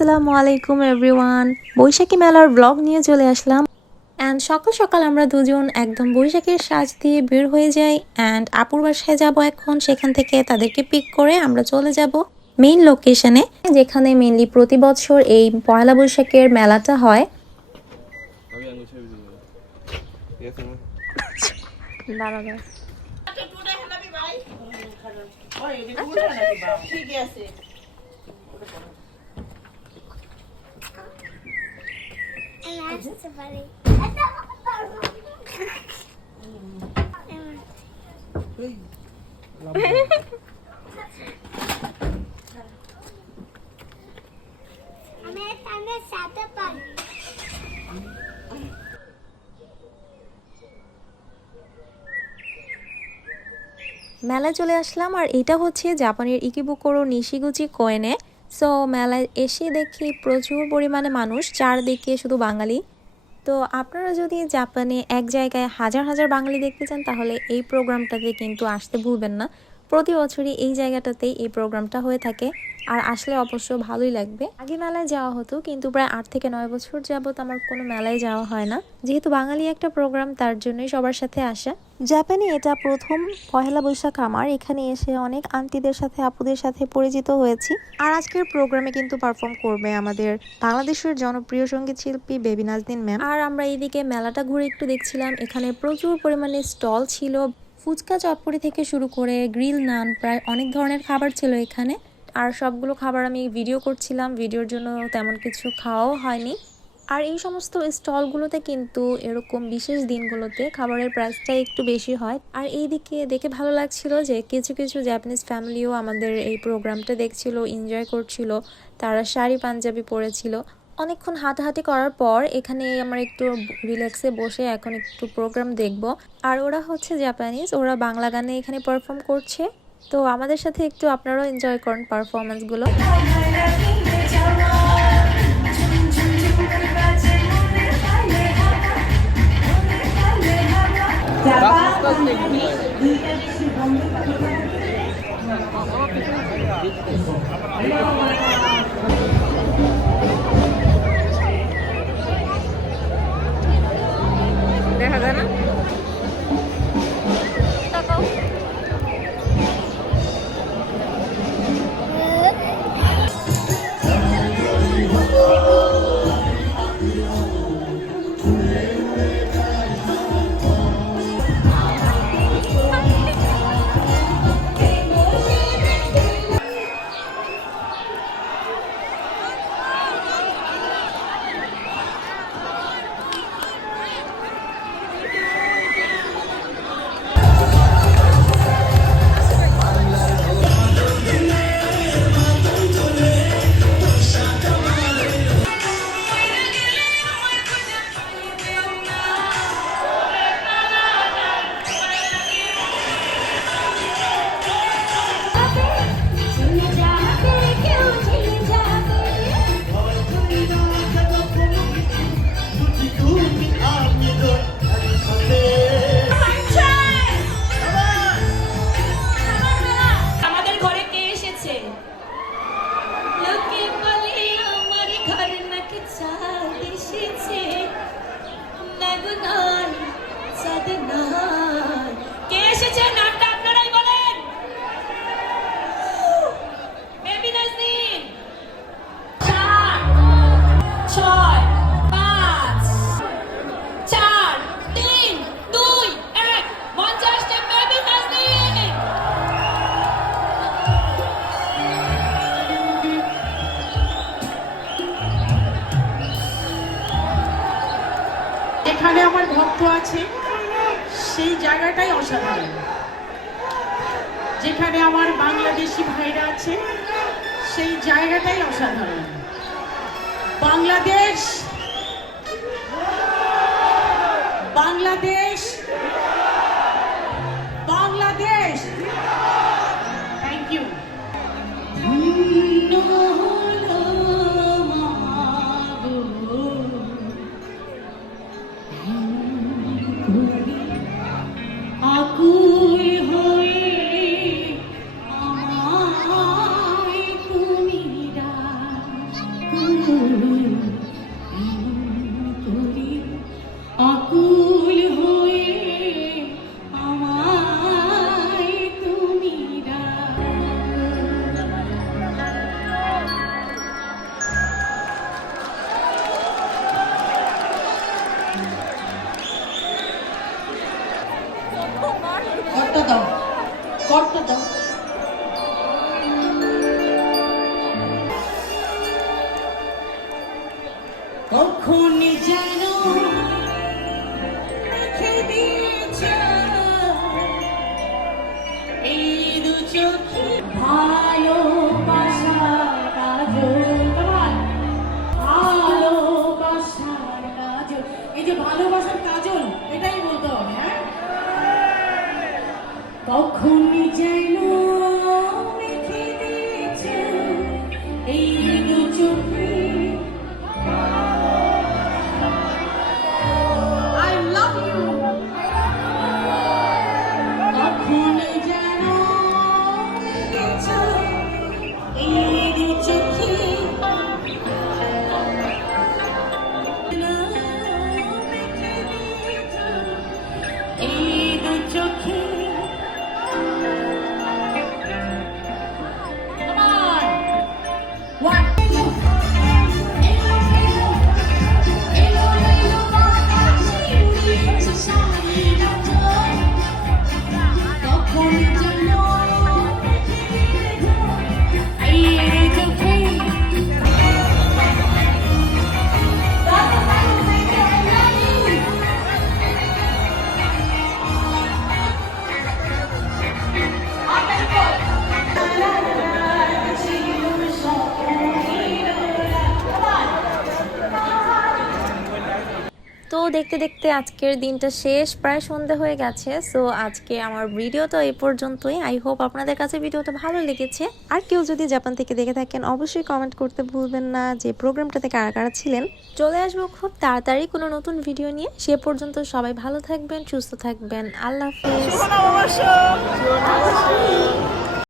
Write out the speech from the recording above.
আসসালামু আলাইকুম এভরিওয়ান বৈশাখী মেলার ব্লগ নিয়ে চলে আসলাম। অ্যান্ড সকাল সকাল আমরা দুজন একদম বৈশাখীর সাজ দিয়ে বের হয়ে যাই। অ্যান্ড আপুর বাসায় যাব এখন। সেখান থেকে তাদেরকে পিক করে আমরা চলে যাব মেইন লোকেশনে যেখানে মেইনলি প্রতি বছর এই পয়লা বৈশাখের মেলাটা হয়। আঙুল ছবি দিব ঠিক আছে না দাঁড়া আসতে পারি মেলায় চলে আসলাম আর এটা হচ্ছে জাপানের ইকিবুকোরো নিশিগুচি কোয়েনে। সো মেলায় এসে দেখি প্রচুর পরিমাণে মানুষ, চারদিকে শুধু বাঙালি। তো আপনারা যদি জাপানে এক জায়গায় হাজার হাজার বাঙালি দেখতে চান, তাহলে এই প্রোগ্রামটাতে কিন্তু আসতে ভুলবেন না। প্রতি বছরই এই জায়গাটাতেই এই প্রোগ্রামটা হয়ে থাকে, আর আসলে অবশ্য ভালোই লাগবে। আগে মেলায় যাওয়া হতো, কিন্তু প্রায় আট থেকে নয় বছর যাবত আমার কোনো মেলায় যাওয়া হয় না। যেহেতু বাঙালি একটা প্রোগ্রাম, তার জন্যই সবার সাথে আসা। জাপানে এটা প্রথম পহেলা বৈশাখ আমার। এখানে এসে অনেক আন্টিদের সাথে, আপুদের সাথে পরিচিত হয়েছি। আর আজকের প্রোগ্রামে কিন্তু পারফর্ম করবে আমাদের বাংলাদেশের জনপ্রিয় সংগীত শিল্পী বেবি নাজদিন ম্যাম আর আমরা এইদিকে মেলাটা ঘুরে একটু দেখছিলাম। এখানে প্রচুর পরিমাণে স্টল ছিল। ফুচকা চটপটি থেকে শুরু করে গ্রিল নান, প্রায় অনেক ধরনের খাবার ছিল এখানে। আর সবগুলো খাবার আমি ভিডিও করছিলাম। ভিডিওর জন্য তেমন কিছু খাওয়াও হয়নি। আর এই সমস্ত স্টলগুলোতে কিন্তু এরকম বিশেষ দিনগুলোতে খাবারের প্রাইসটা একটু বেশি হয় আর এই দিকে দেখে ভালো লাগছিল যে কিছু কিছু জাপানিজ ফ্যামিলিও আমাদের এই প্রোগ্রামটা দেখছিল এনজয় করছিল তারা শাড়ি পাঞ্জাবি পরেছিল অনেকক্ষণ হাঁটাহাঁটি করার পর এখানে আমার একটু রিল্যাক্সে বসে এখন একটু প্রোগ্রাম দেখব আর ওরা হচ্ছে জাপানিজ ওরা বাংলা গানে এখানে পারফর্ম করছে তো আমাদের সাথে একটু আপনারাও এনজয় করেন পারফরমেন্সগুলো দেখা এখানে আমার ভক্ত আছে, সেই জায়গাটাই অসাধারণ। যেখানে আমার বাংলাদেশি ভাইরা আছে, সেই জায়গাটাই অসাধারণ। বাংলাদেশ! বাংলাদেশ! Mm-hmm. কখনই যেন দেখতে দেখতে আজকের দিনটা শেষ প্রায় সন্ধে হয়ে গেছে। সো আজকে আমার ভিডিও তো এই পর্যন্তই। আই হোপ আপনাদের কাছে ভিডিওটা ভালো লেগেছে। আর কেউ যদি জাপান থেকে দেখে থাকেন অবশ্যই কমেন্ট করতে ভুলবেন না যে প্রোগ্রামটাতে কারা কারা ছিলেন। চলে আসব খুব তাড়াতাড়ি কোনো নতুন ভিডিও নিয়ে। সে পর্যন্ত সবাই ভালো থাকবেন সুস্থ থাকবেন। আল্লাহ হাফেজ।